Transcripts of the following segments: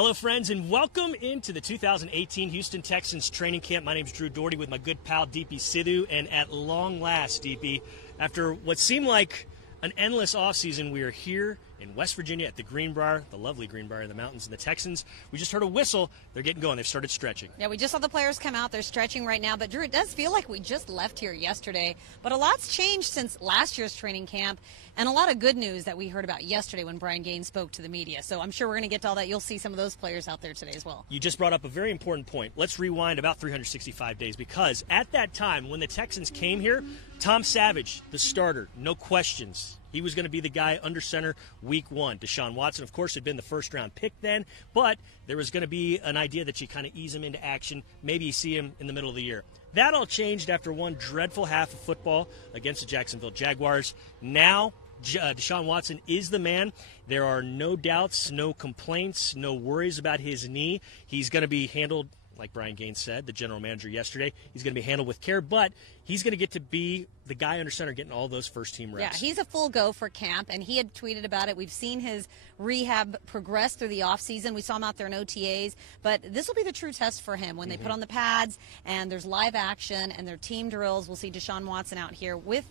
Hello, friends, and welcome into the 2018 Houston Texans training camp. My name is Drew Doherty with my good pal, DP Sidhu, and at long last, DP, after what seemed like an endless offseason, we are here in West Virginia at the Greenbrier, the lovely Greenbrier in the mountains, and the Texans. We just heard a whistle. They're getting going. They've started stretching. Yeah, we just saw the players come out. They're stretching right now. But, Drew, it does feel like we just left here yesterday. But a lot's changed since last year's training camp, and a lot of good news that we heard about yesterday when Brian Gaines spoke to the media. So I'm sure we're going to get to all that. You'll see some of those players out there today as well. You just brought up a very important point. Let's rewind about 365 days, because at that time when the Texans came here, Tom Savage, the starter, no questions. He was going to be the guy under center week one. Deshaun Watson, of course, had been the first-round pick then, but there was going to be an idea that you kind of ease him into action. Maybe you see him in the middle of the year. That all changed after one dreadful half of football against the Jacksonville Jaguars. Now, Deshaun Watson is the man. There are no doubts, no complaints, no worries about his knee. He's going to be handled, like Brian Gaines said, the general manager yesterday. He's going to be handled with care, but he's going to get to be the guy under center getting all those first-team reps. Yeah, he's a full go for camp, and he had tweeted about it. We've seen his rehab progress through the offseason. We saw him out there in OTAs, but this will be the true test for him when they put on the pads and there's live action and their team drills. We'll see Deshaun Watson out here with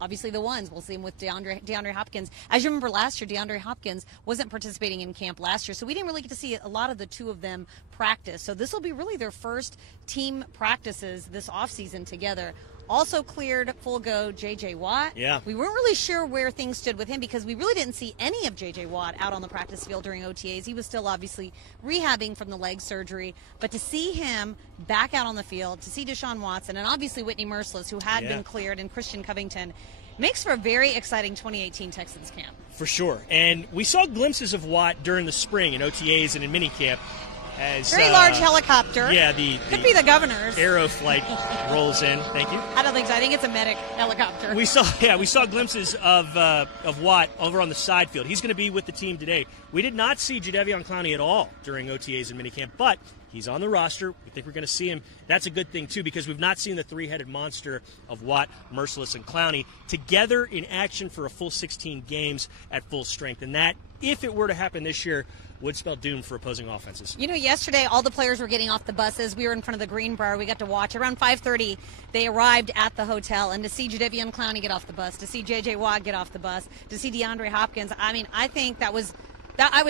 obviously the ones. We'll see him with DeAndre Hopkins. As you remember last year, DeAndre Hopkins wasn't participating in camp last year, so we didn't really get to see a lot of the two of them practice. So this will be really their first team practices this offseason together. Also cleared full go J.J. Watt. Yeah. We weren't really sure where things stood with him because we really didn't see any of J.J. Watt out on the practice field during OTAs. He was still obviously rehabbing from the leg surgery. But to see him back out on the field, to see Deshaun Watson, and obviously Whitney Merciless, who had been cleared, and Christian Covington, makes for a very exciting 2018 Texans camp. For sure. And we saw glimpses of Watt during the spring in OTAs and in minicamp. As, very large helicopter. Yeah, could be the governor's. Aeroflight rolls in. Thank you. I don't think so. I think it's a medic helicopter. We saw glimpses of Watt over on the side field. He's going to be with the team today. We did not see Jadeveon Clowney at all during OTAs and minicamp, but he's on the roster. We think we're going to see him. That's a good thing, too, because we've not seen the three-headed monster of Watt, Merciless, and Clowney together in action for a full 16 games at full strength. And that, if it were to happen this year, would spell doom for opposing offenses. You know, yesterday all the players were getting off the buses. We were in front of the Greenbrier. We got to watch. Around 5:30, they arrived at the hotel. And to see Jadeveon Clowney get off the bus, to see J.J. Watt get off the bus, to see DeAndre Hopkins, I mean, I think I was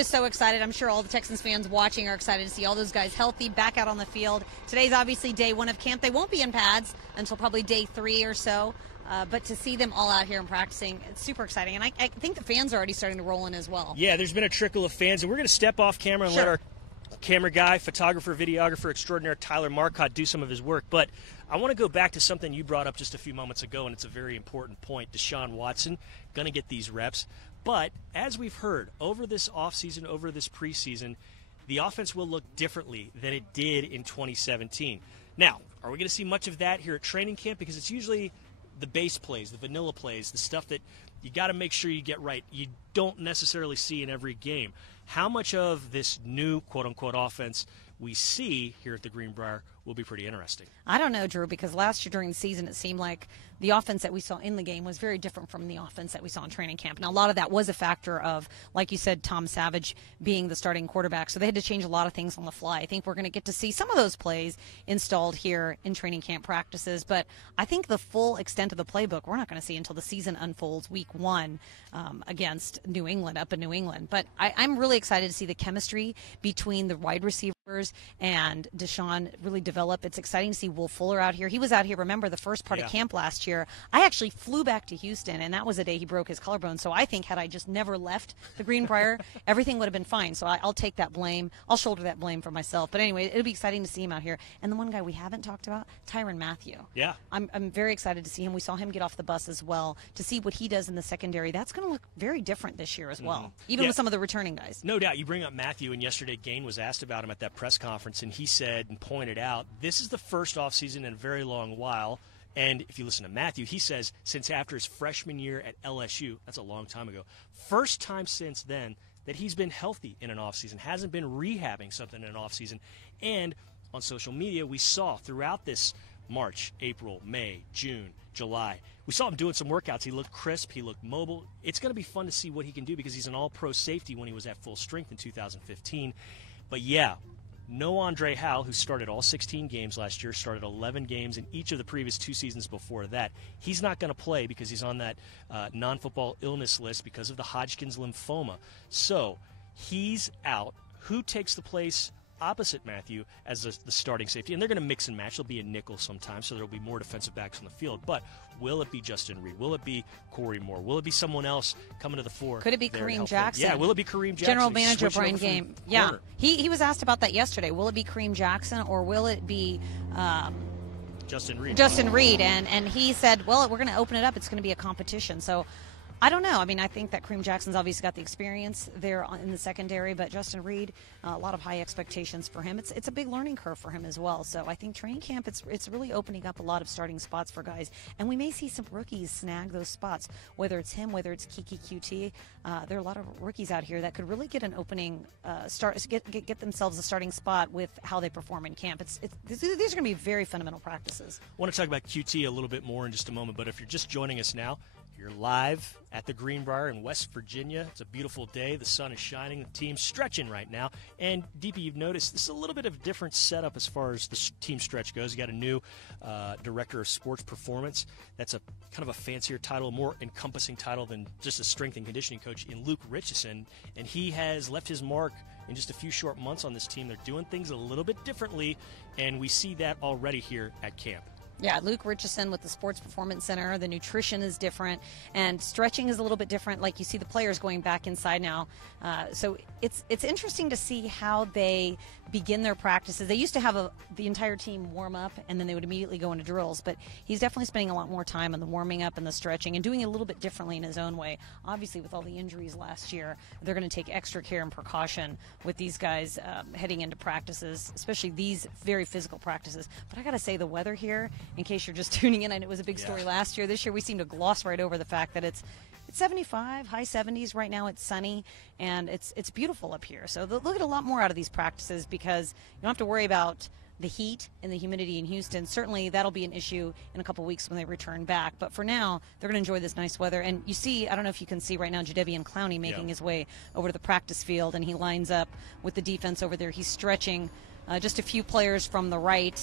so excited. I'm sure all the Texans fans watching are excited to see all those guys healthy, back out on the field. Today's obviously day one of camp. They won't be in pads until probably day 3 or so. But to see them all out here and practicing, it's super exciting. And I think the fans are already starting to roll in as well. Yeah, there's been a trickle of fans. And we're going to step off camera and let our camera guy, photographer, videographer extraordinaire Tyler Marcotte do some of his work. But I want to go back to something you brought up just a few moments ago, and it's a very important point. Deshaun Watson going to get these reps. But as we've heard, over this offseason, over this preseason, the offense will look differently than it did in 2017. Now, are we going to see much of that here at training camp? Because it's usually the base plays, the vanilla plays, the stuff that you got to make sure you get right. You don't necessarily see in every game. How much of this new quote-unquote offense we see here at the Greenbrier will be pretty interesting. I don't know, Drew, because last year during the season it seemed like the offense that we saw in the game was very different from the offense that we saw in training camp. Now, a lot of that was a factor of, like you said, Tom Savage being the starting quarterback, so they had to change a lot of things on the fly. I think we're going to get to see some of those plays installed here in training camp practices, but I think the full extent of the playbook we're not going to see until the season unfolds week 1 against New England, up in New England. But I'm really excited to see the chemistry between the wide receivers and Deshaun really develop. It's exciting to see Will Fuller out here. He was out here, remember, the first part of camp last year. I actually flew back to Houston, and that was the day he broke his collarbone. So I think had I just never left the Greenbrier, everything would have been fine. So I'll take that blame. I'll shoulder that blame for myself. But anyway, it'll be exciting to see him out here. And the one guy we haven't talked about, Tyrann Mathieu. Yeah. I'm very excited to see him. We saw him get off the bus as well, to see what he does in the secondary. That's going to look very different this year as well, even with some of the returning guys. No doubt. You bring up Mathieu, and yesterday Gain was asked about him at that press conference, and he said and pointed out, this is the first offseason in a very long while. And if you listen to Mathieu, he says since after his freshman year at LSU, that's a long time ago, first time since then that he's been healthy in an offseason, hasn't been rehabbing something in an offseason. And on social media, we saw throughout this March, April, May, June, July, we saw him doing some workouts. He looked crisp. He looked mobile. It's going to be fun to see what he can do because he's an all-pro safety when he was at full strength in 2015. But yeah, no Andre Howell, who started all 16 games last year, started 11 games in each of the previous 2 seasons before that. He's not going to play because he's on that non-football illness list because of the Hodgkin's lymphoma. So he's out. Who takes the place opposite Matthew as the starting safety? And they're going to mix and match. There'll be a nickel sometimes, so there'll be more defensive backs on the field. But will it be Justin Reed? Will it be Corey Moore? Will it be someone else coming to the fore? Could it be Kareem Jackson? Yeah, will it be Kareem Jackson? General manager Brian Game. Yeah, he was asked about that yesterday. Will it be Kareem Jackson or will it be Justin Reed? Justin Reed, and he said, well, we're going to open it up. It's going to be a competition. So I don't know. I mean, I think that Kareem Jackson's obviously got the experience there in the secondary, but Justin Reed, a lot of high expectations for him. It's a big learning curve for him as well. So I think training camp, it's really opening up a lot of starting spots for guys, and we may see some rookies snag those spots. Whether it's him, whether it's Kiki QT, there are a lot of rookies out here that could really get an opening, get themselves a starting spot with how they perform in camp. These are going to be very fundamental practices. I want to talk about QT a little bit more in just a moment, but if you're just joining us now, you're live at the Greenbrier in West Virginia. It's a beautiful day. The sun is shining. The team's stretching right now. And, DP, you've noticed this is a little bit of a different setup as far as the team stretch goes. You got a new director of sports performance. That's a kind of a fancier title, a more encompassing title than just a strength and conditioning coach in Luke Richardson. And he has left his mark in just a few short months on this team. They're doing things a little bit differently, and we see that already here at camp. Yeah, Luke Richardson with the Sports Performance Center. The nutrition is different, and stretching is a little bit different. Like you see the players going back inside now. So it's interesting to see how they begin their practices. They used to have the entire team warm up, and then they would immediately go into drills. But he's definitely spending a lot more time on the warming up and the stretching and doing it a little bit differently in his own way. Obviously, with all the injuries last year, they're going to take extra care and precaution with these guys heading into practices, especially these very physical practices. But I got to say, the weather here, in case you're just tuning in, and it was a big story last year. This year we seem to gloss right over the fact that it's 75, high 70s right now. It's sunny, and it's beautiful up here. So they'll get a lot more out of these practices because you don't have to worry about the heat and the humidity in Houston. Certainly that'll be an issue in a couple weeks when they return back. But for now, they're going to enjoy this nice weather. And you see, I don't know if you can see right now, Jadeveon Clowney making his way over to the practice field, and he lines up with the defense over there. He's stretching just a few players from the right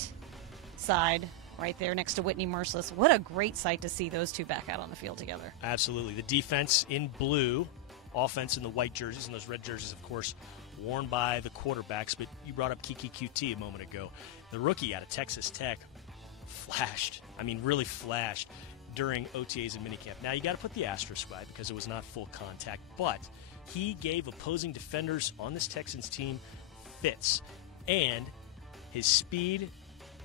side, right there next to Whitney Merciless. What a great sight to see those two back out on the field together. Absolutely. The defense in blue, offense in the white jerseys, and those red jerseys, of course, worn by the quarterbacks. But you brought up Kiki QT a moment ago. The rookie out of Texas Tech really flashed during OTAs and minicamp. Now, you got to put the asterisk by it because it was not full contact, but he gave opposing defenders on this Texans team fits, and his speed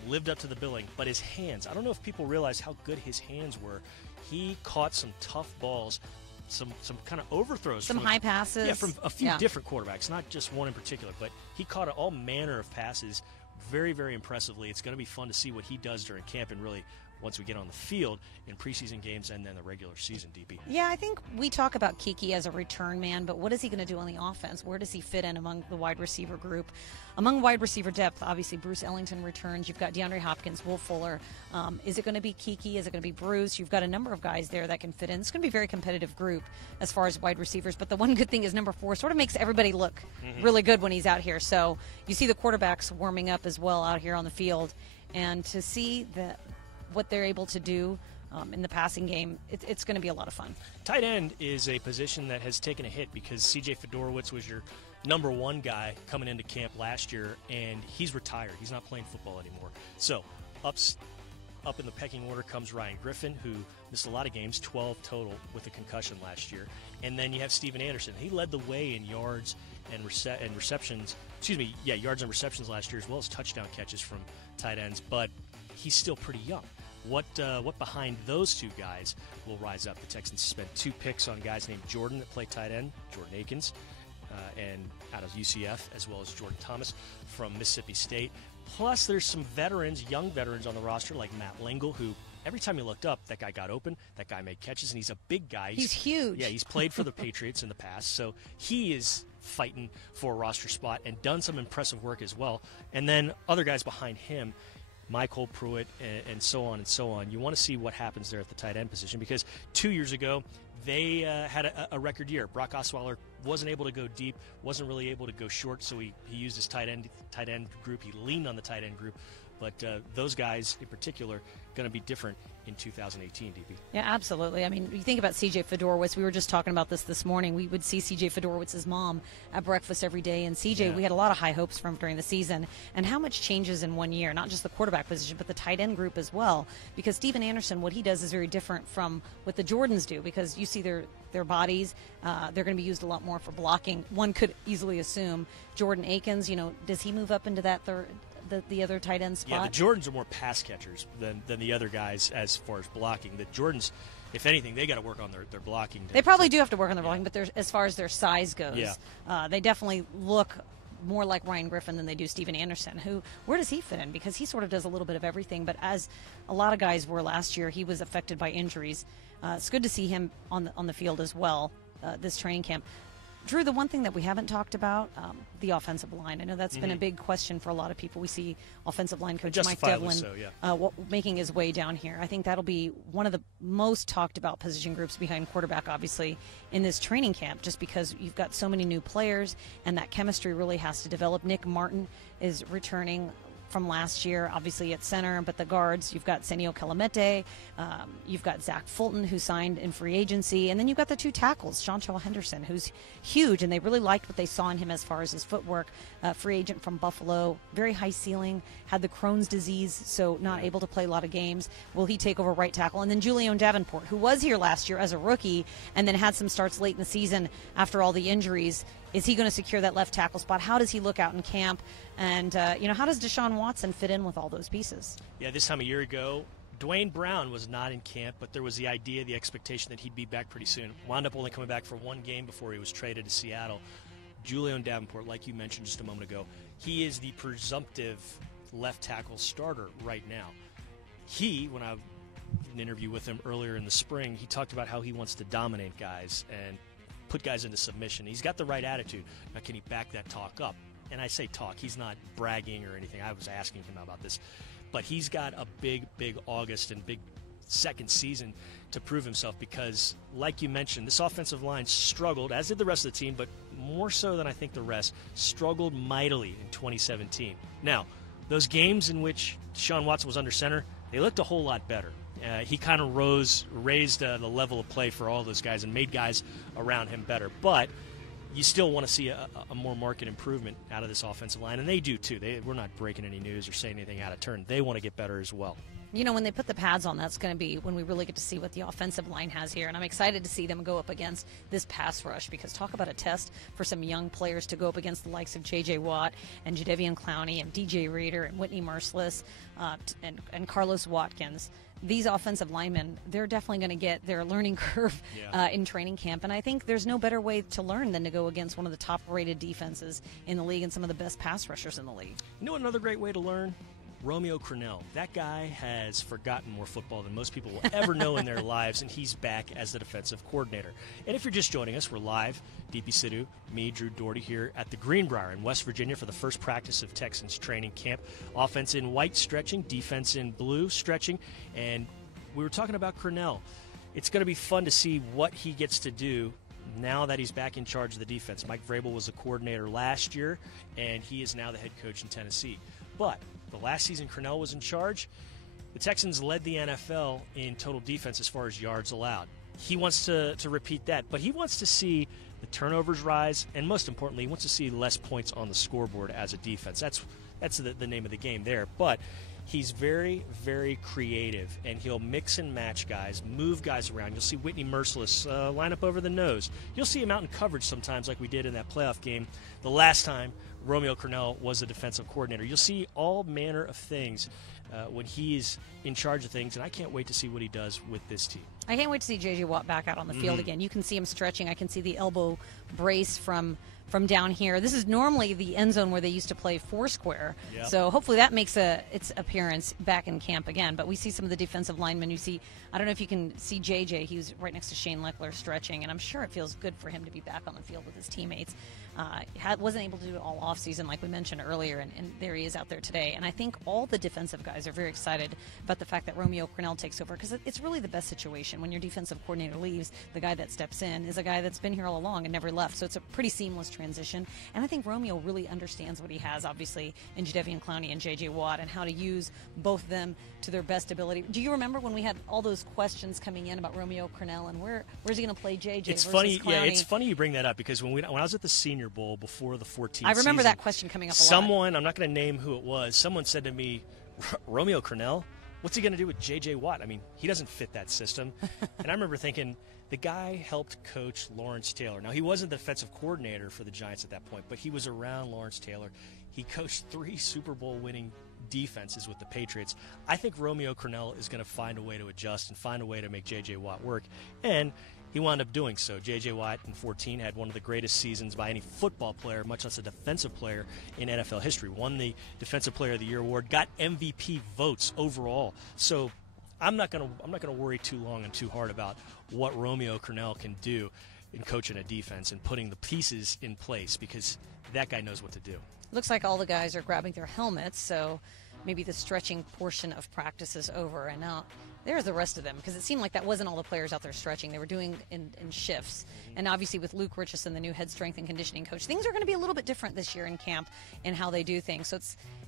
lived up to the billing, but his hands, I don't know if people realize how good his hands were. He caught some tough balls, some kind of overthrows. Some high passes. Yeah, from a few different quarterbacks, not just one in particular, but he caught all manner of passes very, very impressively. It's going to be fun to see what he does during camp and really once we get on the field in preseason games and then the regular season, DP. Yeah, I think we talk about Kiki as a return man, but what is he going to do on the offense? Where does he fit in among the wide receiver group? Among wide receiver depth, obviously Bruce Ellington returns. You've got DeAndre Hopkins, Will Fuller. Is it going to be Kiki? Is it going to be Bruce? You've got a number of guys there that can fit in. It's going to be a very competitive group as far as wide receivers, but the one good thing is number 4 sort of makes everybody look really good when he's out here. So you see the quarterbacks warming up as well out here on the field, and to see what they're able to do in the passing game, it's going to be a lot of fun. Tight end is a position that has taken a hit because C.J. Fedorowicz was your number 1 guy coming into camp last year, and he's retired. He's not playing football anymore. So up in the pecking order comes Ryan Griffin, who missed a lot of games, 12 total with a concussion last year. And then you have Steven Anderson. He led the way in yards and receptions. Yards and receptions last year, as well as touchdown catches from tight ends. But he's still pretty young. What behind those two guys will rise up? The Texans spent 2 picks on guys named Jordan that play tight end, Jordan Akins, and out of UCF, as well as Jordan Thomas from Mississippi State. Plus, there's some young veterans on the roster like Matt Lingle, who every time you looked up, that guy got open, that guy made catches, and he's a big guy. He's huge. Yeah, he's played for the Patriots in the past, so he is fighting for a roster spot and done some impressive work as well. And then other guys behind him. Michael Pruitt, and so on and so on. You want to see what happens there at the tight end position, because 2 years ago they had a record year. Brock Osweiler wasn't able to go deep, wasn't really able to go short, so he used his tight end group. He leaned on the tight end group. But those guys in particular going to be different in 2018, DB. Yeah, absolutely. I mean, you think about C.J. Fedorowicz. We were just talking about this morning. We would see C.J. Fedorowicz's mom at breakfast every day. And C.J., we had a lot of high hopes from during the season. And how much changes in 1 year, not just the quarterback position, but the tight end group as well. Because Steven Anderson, what he does is very different from what the Jordans do, because you see their bodies. They're going to be used a lot more for blocking. One could easily assume Jordan Akins, does he move up into that the other tight end spot? Yeah, the Jordans are more pass catchers than the other guys as far as blocking. The Jordans, if anything, they got to work on their blocking. They probably do have to work on their blocking, but as far as their size goes, they definitely look more like Ryan Griffin than they do Steven Anderson. Where does he fit in? Because he sort of does a little bit of everything, but as a lot of guys were last year, he was affected by injuries. It's good to see him on the field as well this training camp. Drew, the one thing that we haven't talked about, the offensive line. I know that's been a big question for a lot of people. We see offensive line coach Mike Devlin making his way down here. I think that'll be one of the most talked about position groups behind quarterback, obviously, in this training camp, just because you've got so many new players and that chemistry really has to develop. Nick Martin is returning from last year, obviously at center, but the guards, you've got Senio Kelemete, you've got Zach Fulton, who signed in free agency, and then you've got the two tackles, Seancho Henderson, who's huge, and they really liked what they saw in him as far as his footwork. Free agent from Buffalo, very high ceiling, had the Crohn's disease, so not able to play a lot of games. Will he take over right tackle? And then Julian Davenport, who was here last year as a rookie and then had some starts late in the season after all the injuries. Is he going to secure that left tackle spot? How does he look out in camp? And, how does Deshaun Watson fit in with all those pieces? Yeah, this time a year ago, Dwayne Brown was not in camp, but there was the idea, the expectation that he'd be back pretty soon. Wound up only coming back for one game before he was traded to Seattle. Julian Davenport, like you mentioned just a moment ago, he is the presumptive left tackle starter right now. When I did an interview with him earlier in the spring, he talked about how he wants to dominate guys and put guys into submission. He's got the right attitude. Now, can he back that talk up? And I say talk. He's not bragging or anything. I was asking him about this. But he's got a big August and big second season to prove himself because, like you mentioned, this offensive line struggled, as did the rest of the team, but more so than I think the rest, struggled mightily in 2017. Now, those games in which Deshaun Watson was under center, they looked a whole lot better. He kind of raised the level of play for all those guys and made guys around him better. But you still want to see a more marked improvement out of this offensive line, and they do too. We're not breaking any news or saying anything out of turn. They want to get better as well. When they put the pads on, that's going to be when we really get to see what the offensive line has here. And I'm excited to see them go up against this pass rush because talk about a test for some young players to go up against the likes of J.J. Watt and Jadeveon Clowney and D.J. Reader and Whitney Merciless and Carlos Watkins. These offensive linemen, they're definitely going to get their learning curve in training camp. And I think there's no better way to learn than to go against one of the top-rated defenses in the league and some of the best pass rushers in the league. Another great way to learn? Romeo Crennel. That guy has forgotten more football than most people will ever know in their lives, and he's back as the defensive coordinator. And if you're just joining us, we're live, DP Sidhu, me, Drew Doherty, here at the Greenbrier in West Virginia for the first practice of Texans training camp. Offense in white stretching, defense in blue stretching, and we were talking about Crennel. It's going to be fun to see what he gets to do now that he's back in charge of the defense. Mike Vrabel was a coordinator last year, and he is now the head coach in Tennessee. But the last season Crennel was in charge, the Texans led the NFL in total defense as far as yards allowed. He wants to repeat that, but he wants to see the turnovers rise, and most importantly, he wants to see less points on the scoreboard as a defense. That's the name of the game there. But he's very, very creative, and he'll mix and match guys, move guys around. You'll see Whitney Merciless line up over the nose. You'll see him out in coverage sometimes like we did in that playoff game the last time Romeo Crennel was the defensive coordinator. You'll see all manner of things when he's in charge of things, and I can't wait to see what he does with this team. I can't wait to see J.J. Watt back out on the field again. You can see him stretching. I can see the elbow brace from down here. This is normally the end zone where they used to play Foursquare. Yep. So hopefully that makes its appearance back in camp again. But we see some of the defensive linemen. You see, I don't know if you can see J.J. He was right next to Shane Leckler stretching, and I'm sure it feels good for him to be back on the field with his teammates. Wasn't able to do it all offseason like we mentioned earlier, and there he is out there today. And I think all the defensive guys are very excited about the fact that Romeo Crennel takes over, because it's really the best situation. When your defensive coordinator leaves, the guy that steps in is a guy that's been here all along and never left. So it's a pretty seamless transition. And I think Romeo really understands what he has, obviously, in Jadeveon Clowney and J.J. Watt, and how to use both of them to their best ability. Do you remember when we had all those questions coming in about Romeo Crennel and where's he going to play J.J. It's versus funny, Clowney? yeah. It's funny you bring that up, because when I was at the Senior Bowl before the 14th I remember season, that question coming up a lot. Someone, I'm not going to name who it was, someone said to me, Romeo Crennel, what's he going to do with J.J. Watt? I mean, he doesn't fit that system. And I remember thinking, the guy helped coach Lawrence Taylor. Now, he wasn't the defensive coordinator for the Giants at that point, but he was around Lawrence Taylor. He coached 3 Super Bowl winning defenses with the Patriots. I think Romeo Crennel is going to find a way to adjust and find a way to make J.J. Watt work. And he wound up doing so. J.J. Watt in 14 had one of the greatest seasons by any football player, much less a defensive player, in NFL history. Won the Defensive Player of the Year award, got MVP votes overall. So I'm not going to worry too long and too hard about what Romeo Crennel can do in coaching a defense and putting the pieces in place, because that guy knows what to do. Looks like all the guys are grabbing their helmets, so maybe the stretching portion of practice is over. And now there's the rest of them, because it seemed like that wasn't all the players out there stretching. They were doing in shifts. And obviously with Luke Richardson, the new head strength and conditioning coach, things are going to be a little bit different this year in camp and how they do things. So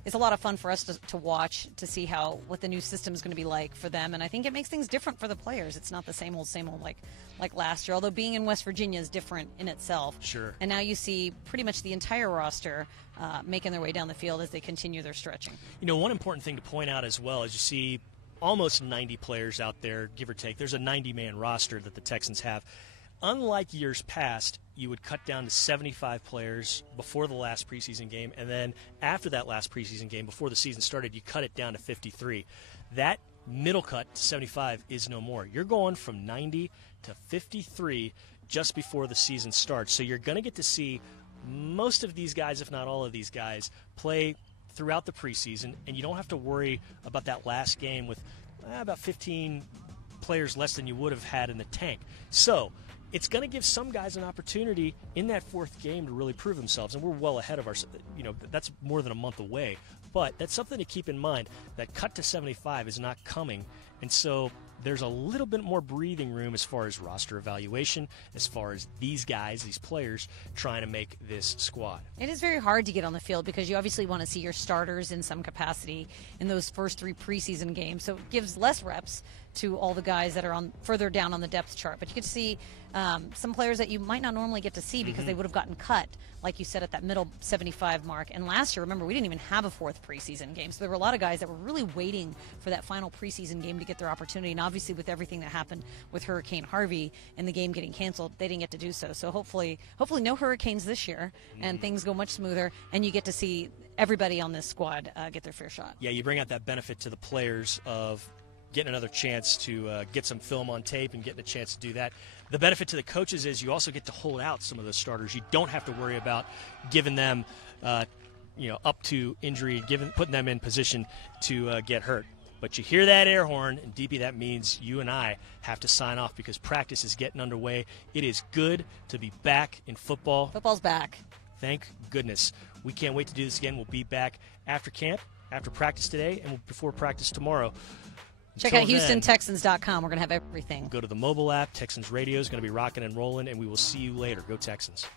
it's a lot of fun for us to watch, to see what the new system is going to be like for them. And I think it makes things different for the players. It's not the same old like last year, although being in West Virginia is different in itself. Sure. And now you see pretty much the entire roster making their way down the field as they continue their stretching. You know, one important thing to point out as well is you see almost 90 players out there, give or take. There's a 90-man roster that the Texans have. Unlike years past, you would cut down to 75 players before the last preseason game, and then after that last preseason game, before the season started, you cut it down to 53. That middle cut to 75 is no more. You're going from 90 to 53 just before the season starts. So you're going to get to see most of these guys, if not all of these guys, play throughout the preseason, and you don't have to worry about that last game with about 15 players less than you would have had in the tank. So it's going to give some guys an opportunity in that 4th game to really prove themselves, and we're well ahead of ourselves. You know, that's more than a month away, but that's something to keep in mind. That cut to 75 is not coming, and so there's a little bit more breathing room as far as roster evaluation, as far as these guys, these players, trying to make this squad. It is very hard to get on the field, because you obviously want to see your starters in some capacity in those first 3 preseason games. So it gives less reps to all the guys that are on further down on the depth chart. But you get to see some players that you might not normally get to see, because they would have gotten cut, like you said, at that middle 75 mark. And last year, remember, we didn't even have a 4th preseason game. So there were a lot of guys that were really waiting for that final preseason game to get their opportunity. And obviously with everything that happened with Hurricane Harvey and the game getting canceled, they didn't get to do so. So hopefully no hurricanes this year, and things go much smoother, and you get to see everybody on this squad get their fair shot. Yeah, you bring out that benefit to the players of getting another chance to get some film on tape and getting a chance to do that. The benefit to the coaches is you also get to hold out some of those starters. You don't have to worry about giving them up to injury, putting them in position to get hurt. But you hear that air horn, and DP, that means you and I have to sign off, because practice is getting underway. It is good to be back in football. Football's back. Thank goodness. We can't wait to do this again. We'll be back after camp, after practice today, and before practice tomorrow. Check out HoustonTexans.com. We're going to have everything. Go to the mobile app. Texans Radio is going to be rocking and rolling, and we will see you later. Go Texans.